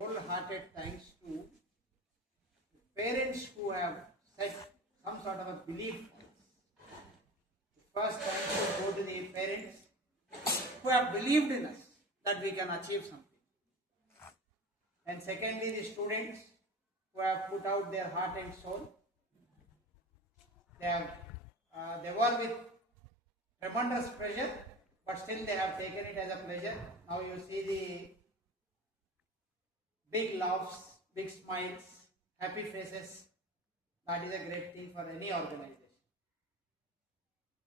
wholehearted thanks to parents who have set some sort of a belief. First, thanks to go to the parents who have believed in us that we can achieve something. And secondly, the students who have put out their heart and soul. They were with tremendous pressure, but still they have taken it as a pleasure. Now you see the big laughs, big smiles, happy faces. That is a great thing for any organization.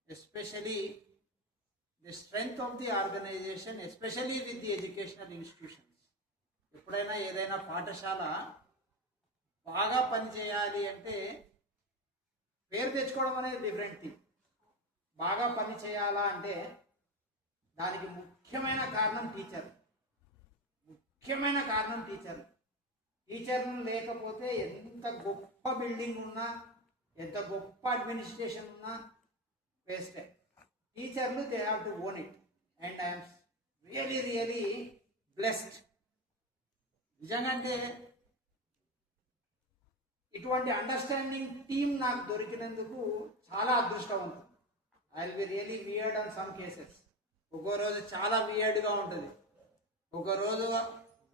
Especially the strength of the organization, especially with the educational institutions. ఎప్పుడైనా ఏదైనా పాఠశాల బాగా పనిచేయాలి అంటే పేరు తెచ్చుకోవడం అనేది different thing. బాగా పని చేయాలా అంటే దానికి ముఖ్యమైన కారణం టీచర్. టీచర్లు లేకపోతే ఎంత గొప్ప బిల్డింగ్ ఉన్నా, ఎంత గొప్ప అడ్మినిస్ట్రేషన్ ఉన్నా వేస్టే. టీచర్లు they have to own it. And I'm really blessed. నిజంగా అంటే ఇటువంటి అండర్స్టాండింగ్ టీమ్ నాకు దొరికినందుకు చాలా అదృష్టవంతం. I will be really weird on some cases. ఒక్కో రోజు చాలా వియర్డ్గా ఉంటుంది, ఒక రోజు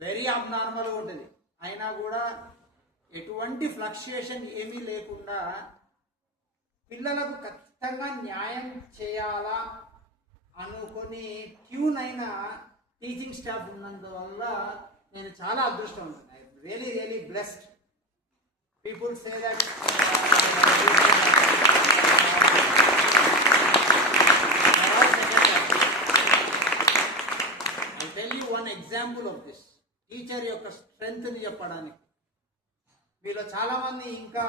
వెరీ అబ్నార్మల్గా ఉంటుంది. అయినా కూడా ఎటువంటి ఫ్లక్చుయేషన్ ఏమీ లేకుండా పిల్లలకు ఖచ్చితంగా న్యాయం చేయాలా అనుకొని ట్యూన్ అయిన టీచింగ్ స్టాఫ్ ఉన్నందువల్ల నేను చాలా అదృష్టవంతున్నా. I really blessed. People say that I'll tell you one example of this. Teacher యొక్క స్ట్రెంగ్త్ ని చెప్పడానికి మీలో చాలా మంది ఇంకా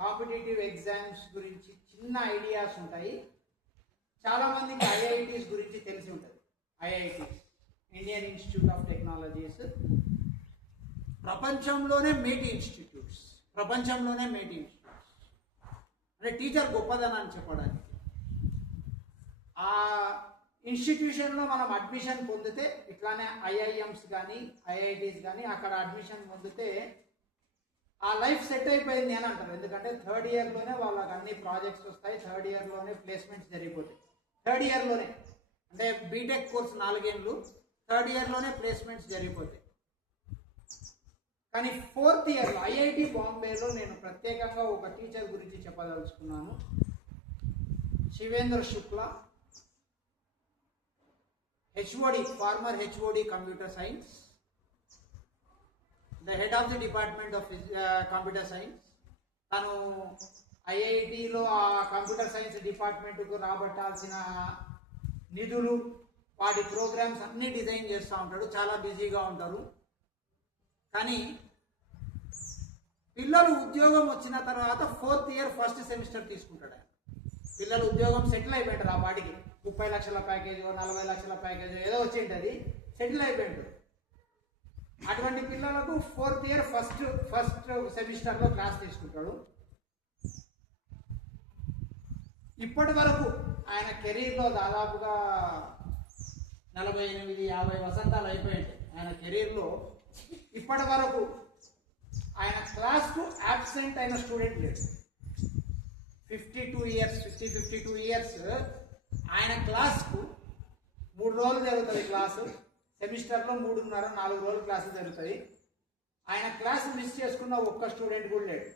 కాంపిటేటివ్ ఎగ్జామ్స్ గురించి చిన్న ఐడియాస్ ఉంటాయి. చాలా మందికి ఐఐటీస్ గురించి తెలిసి ఉంటుంది. IITs, Indian institute of technologies, ప్రపంచంలోనే మేటి ఇన్స్టిట్యూట్స్ అంటే టీచర్ గొప్పదనాన్ని చెప్పడానికి. ఆ ఇన్స్టిట్యూషన్లో మనం అడ్మిషన్ పొందితే, ఇట్లానే ఐఐఎమ్స్ కానీ ఐఐటీస్ కానీ అక్కడ అడ్మిషన్ పొందితే ఆ లైఫ్ సెట్ అయిపోయింది అని అంటారు. ఎందుకంటే థర్డ్ ఇయర్లోనే వాళ్ళకి అన్ని ప్రాజెక్ట్స్ వస్తాయి, థర్డ్ ఇయర్లోనే ప్లేస్మెంట్స్ జరిగిపోతాయి. థర్డ్ ఇయర్లోనే అంటే బీటెక్ కోర్స్ 4 ఏళ్ళు, థర్డ్ ఇయర్లోనే ప్లేస్మెంట్స్ జరిగిపోతాయి. కానీ ఫోర్త్ ఇయర్లో ఐఐటి బాంబేలో నేను ప్రత్యేకంగా ఒక టీచర్ గురించి చెప్పదలుచుకున్నాను. Shivendra Shukla, HOD, former HOD computer science, the head of the department of computer science. తను ఐఐటిలో ఆ కంప్యూటర్ సైన్స్ డిపార్ట్మెంట్కు రాబట్టాల్సిన నిధులు, వాటి ప్రోగ్రామ్స్ అన్నీ డిజైన్ చేస్తూ ఉంటాడు. చాలా బిజీగా ఉంటారు. కానీ పిల్లలు ఉద్యోగం వచ్చిన తర్వాత ఫోర్త్ ఇయర్ ఫస్ట్ సెమిస్టర్ తీసుకుంటాడు. పిల్లలు ఉద్యోగం సెటిల్ అయిపోయింటారు. ఆ వాడికి 30 లక్షల ప్యాకేజ్, 40 లక్షల ప్యాకేజ్ ఏదో వచ్చింటుంది, సెటిల్ అయిపోయింటారు. అటువంటి పిల్లలకు ఫోర్త్ ఇయర్ ఫస్ట్ సెమిస్టర్లో క్లాస్ తీసుకుంటాడు. ఇప్పటి వరకు ఆయన కెరీర్లో దాదాపుగా 48-50 వసంతాలు అయిపోయింది. ఆయన కెరీర్లో ఇప్పటి వరకు ఆయన క్లాస్కు యాబ్సెంట్ అయిన స్టూడెంట్ లేడు. 52 ఇయర్స్ ఆయన క్లాస్కు 3 రోజులు జరుగుతుంది క్లాసు. సెమిస్టర్లో 3.5-4 రోజులు క్లాసు జరుగుతుంది. ఆయన క్లాస్ మిస్ చేసుకున్న ఒక్క స్టూడెంట్ కూడా లేడు.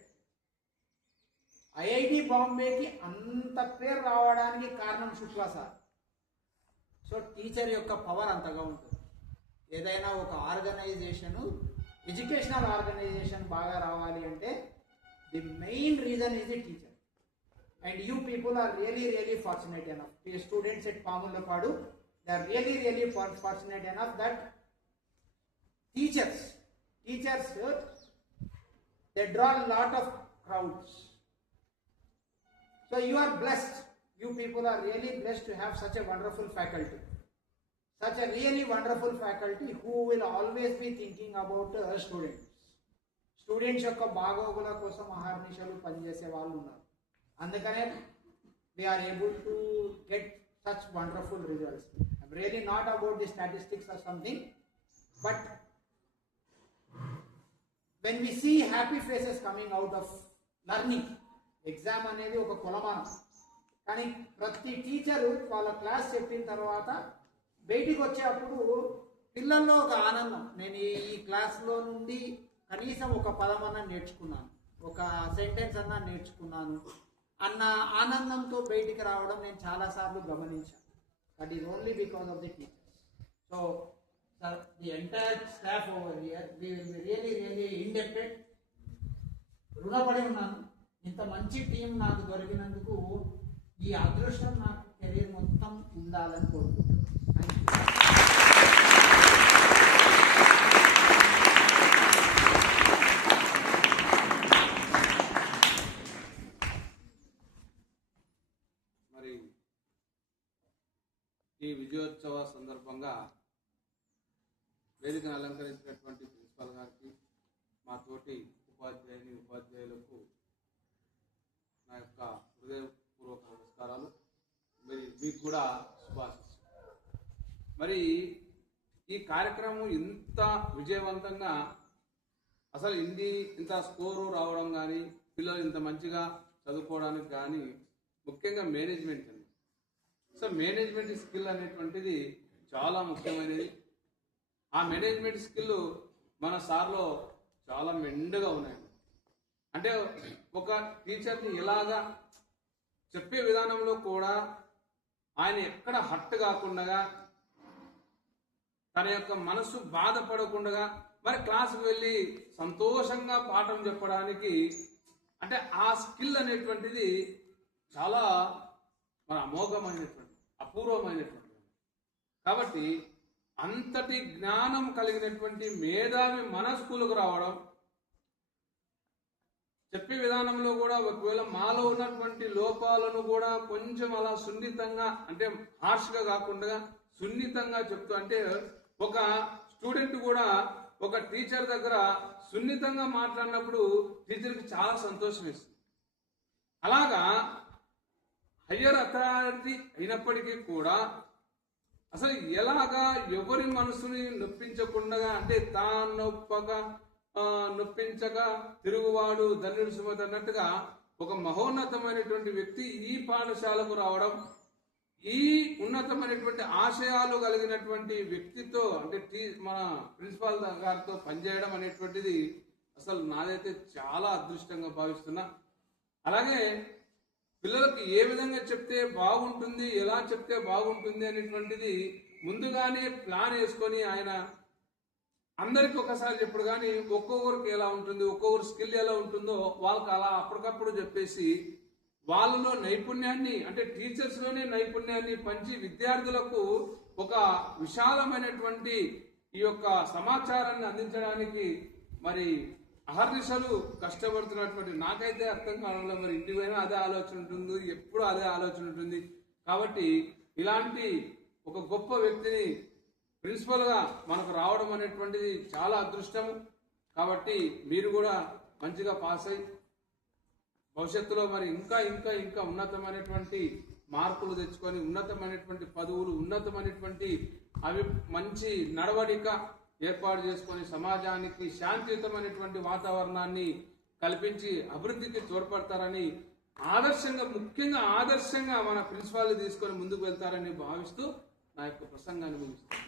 ఐఐటి బాంబేకి అంత పేరు రావడానికి కారణం శుక్లా సార్. సో టీచర్ యొక్క పవర్ అంతగా ఉంటుంది. ఏదైనా ఒక ఆర్గనైజేషను, ఎడ్యుకేషనల్ ఆర్గనైజేషన్ బాగా రావాలి అంటే the main reason is the teacher. And you people are really fortunate enough. The students at Pamulapadu, they are really fortunate enough that teachers they draw lot of crowds. So you are blessed. You people are really blessed to have such a wonderful faculty. Such a really wonderful faculty who will always be thinking about students. Students యొక్క బాగోగుల కోసం అహర్నిశలు పనిచేసే వాళ్ళు ఉన్నారు. అందుకనే we are able to get such wonderful results. I'm really not about the statistics or something, but when we see happy faces coming out of learning, exam అనేది ఒక కొలమానం, కానీ ప్రతి టీచరు వాళ్ళ క్లాస్ చెప్పిన తర్వాత బయటికి వచ్చేటప్పుడు పిల్లల్లో ఒక ఆనందం, నేను ఈ క్లాస్లో నుండి కనీసం ఒక పదం అన్నా నేర్చుకున్నాను, ఒక సెంటెన్స్ అన్నా నేర్చుకున్నాను అన్న ఆనందంతో బయటికి రావడం నేను చాలాసార్లు గమనించాను. That is only because of the teachers. So sir, the entire staff over here, we will be really indebted. రుణపడి ఉన్నాను. ఇంత మంచి టీం నాకు దొరికినందుకు ఈ అదృష్టం నాకు కెరీర్ మొత్తం ఉండాలని కోరుకుంటున్నాను. మరి ఈ విజయోత్సవ సందర్భంగా వేదికను అలంకరించినటువంటి ప్రిన్సిపాల్ గారికి, మా తోటి ఉపాధ్యాయులకు నా యొక్క హృదయపూర్వక నమస్కారాలు. మరి మీకు కూడా శుభాశిస్సులు. మరి ఈ కార్యక్రమం ఇంత విజయవంతంగా, అసలు ఇంత స్కోరు రావడం కానీ, పిల్లలు ఇంత మంచిగా చదువుకోవడానికి కానీ ముఖ్యంగా మేనేజ్మెంట్ అండి. సో మేనేజ్మెంట్ స్కిల్ అనేటువంటిది చాలా ముఖ్యమైనది. ఆ మేనేజ్మెంట్ స్కిల్ మన సార్లో చాలా మెండుగా ఉన్నాయి. అంటే ఒక టీచర్ని ఎలాగా చెప్పే విధానంలో కూడా ఆయన ఎక్కడ హట్ కాకుండా, తన యొక్క మనసు బాధపడకుండా మరి క్లాసుకు వెళ్ళి సంతోషంగా పాఠం చెప్పడానికి, అంటే ఆ స్కిల్ అనేటువంటిది చాలా మన అమోఘమైనటువంటి, అపూర్వమైనటువంటి. కాబట్టి అంతటి జ్ఞానం కలిగినటువంటి మేధావి మన స్కూలుకు రావడం, చెప్పే విధానంలో కూడా ఒకవేళ మాలో ఉన్నటువంటి లోపాలను కూడా కొంచెం అలా సున్నితంగా, అంటే హార్ష్గా కాకుండా సున్నితంగా చెప్తూ, అంటే ఒక స్టూడెంట్ కూడా ఒక టీచర్ దగ్గర సున్నితంగా మాట్లాడినప్పుడు టీచర్కి చాలా సంతోషం ఇస్తుంది. అలాగా హయ్యర్ అథారిటీ అయినప్పటికీ కూడా అసలు ఎలాగా ఎవరి మనసుని నొప్పించకుండా, అంటే నొప్పించక తిరుగువాడు ధన్యుడు సుమతి అన్నట్టుగా ఒక మహోన్నతమైనటువంటి వ్యక్తి ఈ పాఠశాలకు రావడం, ఈ ఉన్నతమైనటువంటి ఆశయాలు కలిగినటువంటి వ్యక్తితో, అంటే మన ప్రిన్సిపాల్ గారితో పనిచేయడం అనేటువంటిది అసలు నాదైతే చాలా అదృష్టంగా భావిస్తున్నా. అలాగే పిల్లలకు ఏ విధంగా చెప్తే బాగుంటుంది, ఎలా చెప్తే బాగుంటుంది అనేటువంటిది ముందుగానే ప్లాన్ వేసుకొని ఆయన అందరికి ఒకసారి చెప్పుడు, కానీ ఒక్కొక్కరికి ఎలా ఉంటుంది, ఒక్కొక్కరు స్కిల్ ఎలా ఉంటుందో వాళ్ళకి అలా అప్పటికప్పుడు చెప్పేసి వాళ్ళలో నైపుణ్యాన్ని, అంటే టీచర్స్లోనే నైపుణ్యాన్ని పంచి విద్యార్థులకు ఒక విశాలమైనటువంటి ఈ యొక్క సమాచారాన్ని అందించడానికి మరి అహర్నిశలు కష్టపడుతున్నటువంటి నాకైతే అర్థం కావడంలో, మరి ఇంటికి పోయినా అదే ఆలోచన ఉంటుంది, ఎప్పుడు అదే ఆలోచన ఉంటుంది. కాబట్టి ఇలాంటి ఒక గొప్ప వ్యక్తిని ప్రిన్సిపల్గా మనకు రావడం అనేటువంటిది చాలా అదృష్టము. కాబట్టి మీరు కూడా మంచిగా పాస్ అయ్యి భవిష్యత్తులో మరి ఇంకా ఇంకా ఇంకా ఉన్నతమైనటువంటి మార్కులు తెచ్చుకొని, ఉన్నతమైనటువంటి పదవులు, ఉన్నతమైనటువంటి మంచి నడవడిక ఏర్పాటు చేసుకొని సమాజానికి శాంతియుతమైనటువంటి వాతావరణాన్ని కల్పించి అభివృద్ధికి తోడ్పడతారని ఆదర్శంగా, ముఖ్యంగా ఆదర్శంగా మన ప్రిన్సిపాల్ని తీసుకొని ముందుకు వెళ్తారని భావిస్తూ నా యొక్క ప్రసంగాన్ని ముగిస్తాను.